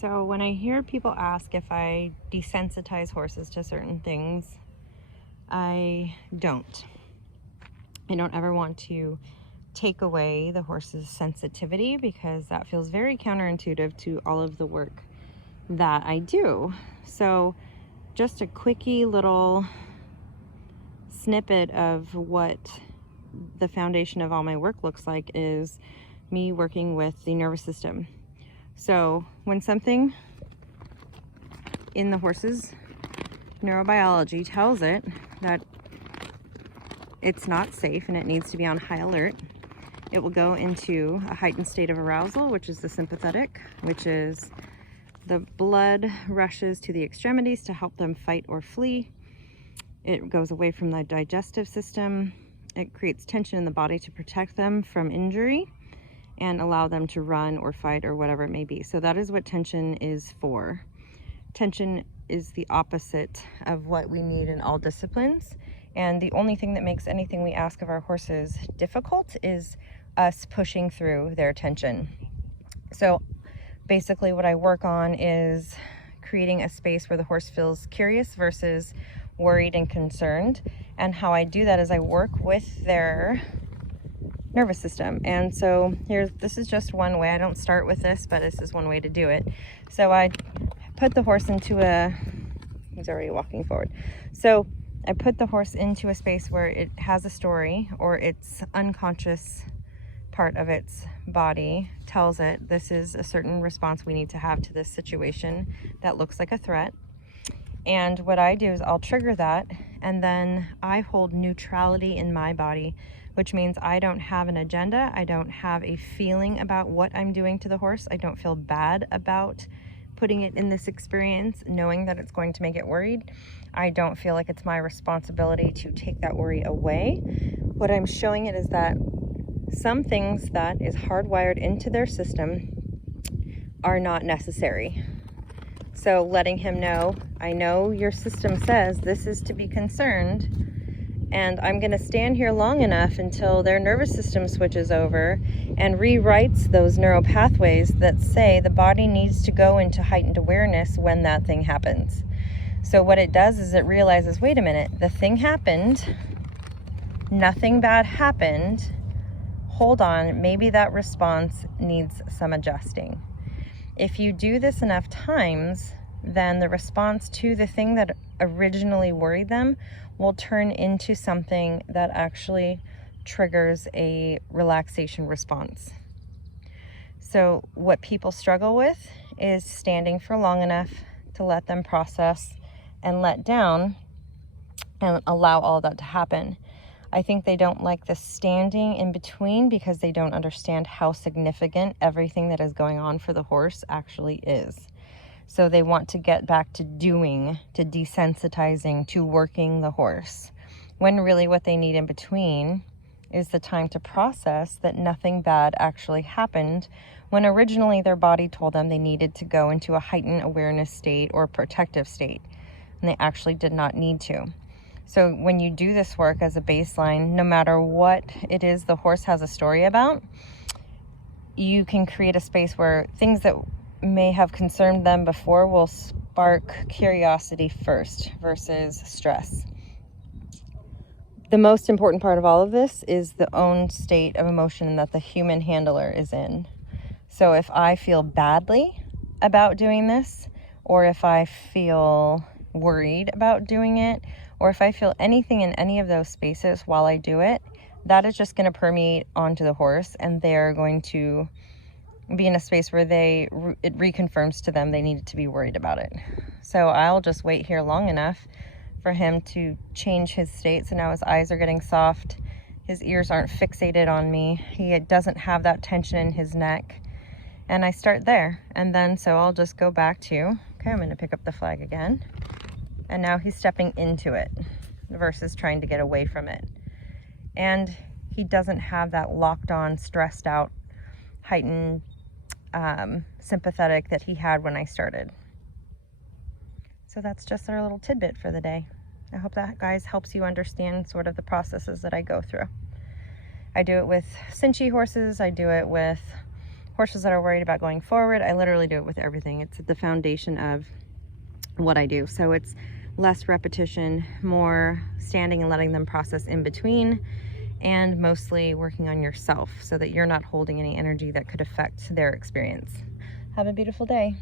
So when I hear people ask if I desensitize horses to certain things, I don't. I don't ever want to take away the horse's sensitivity because that feels very counterintuitive to all of the work that I do. So just a quickie little snippet of what the foundation of all my work looks like is me working with the nervous system. So when something in the horse's neurobiology tells it that it's not safe and it needs to be on high alert, it will go into a heightened state of arousal, which is the sympathetic, which is the blood rushes to the extremities to help them fight or flee. It goes away from the digestive system. It creates tension in the body to protect them from injury and allow them to run or fight or whatever it may be. So that is what tension is for. Tension is the opposite of what we need in all disciplines. And the only thing that makes anything we ask of our horses difficult is us pushing through their tension. So basically what I work on is creating a space where the horse feels curious versus worried and concerned. And how I do that is I work with their nervous system. And so this is just one way. I don't start with this, but this is one way to do it. So I put the horse into he's already walking forward. So I put the horse into a space where it has a story, or its unconscious part of its body tells it this is a certain response we need to have to this situation that looks like a threat. And what I do is I'll trigger that, and then I hold neutrality in my body, which means I don't have an agenda. I don't have a feeling about what I'm doing to the horse. I don't feel bad about putting it in this experience, knowing that it's going to make it worried. I don't feel like it's my responsibility to take that worry away. What I'm showing it is that some things that is hardwired into their system are not necessary. So letting him know, I know your system says this is to be concerned, and I'm going to stand here long enough until their nervous system switches over and rewrites those neural pathways that say the body needs to go into heightened awareness when that thing happens. So what it does is it realizes, wait a minute, the thing happened, nothing bad happened, hold on, maybe that response needs some adjusting. If you do this enough times, then the response to the thing that originally worried them will turn into something that actually triggers a relaxation response. So what people struggle with is standing for long enough to let them process and let down and allow all that to happen. I think they don't like the standing in between because they don't understand how significant everything that is going on for the horse actually is. So they want to get back to doing, to desensitizing, to working the horse, when really what they need in between is the time to process that nothing bad actually happened when originally their body told them they needed to go into a heightened awareness state or protective state, and they actually did not need to. So when you do this work as a baseline, no matter what it is the horse has a story about, you can create a space where things that may have concerned them before will spark curiosity first versus stress. The most important part of all of this is the own state of emotion that the human handler is in. So if I feel badly about doing this, or if I feel worried about doing it, or if I feel anything in any of those spaces while I do it, that is just going to permeate onto the horse, and they're going to be in a space where it reconfirms to them they needed to be worried about it. So I'll just wait here long enough for him to change his state. So now his eyes are getting soft, his ears aren't fixated on me, he doesn't have that tension in his neck, and I start there. And then so I'll just go back to, okay, I'm going to pick up the flag again, and now he's stepping into it versus trying to get away from it. And he doesn't have that locked on, stressed out, heightened sympathetic that he had when I started. So that's just our little tidbit for the day. I hope that, guys, helps you understand sort of the processes that I go through. I do it with Cinchi horses, I do it with horses that are worried about going forward, I literally do it with everything. It's the foundation of what I do. So it's less repetition, more standing and letting them process in between, and mostly working on yourself so that you're not holding any energy that could affect their experience. Have a beautiful day.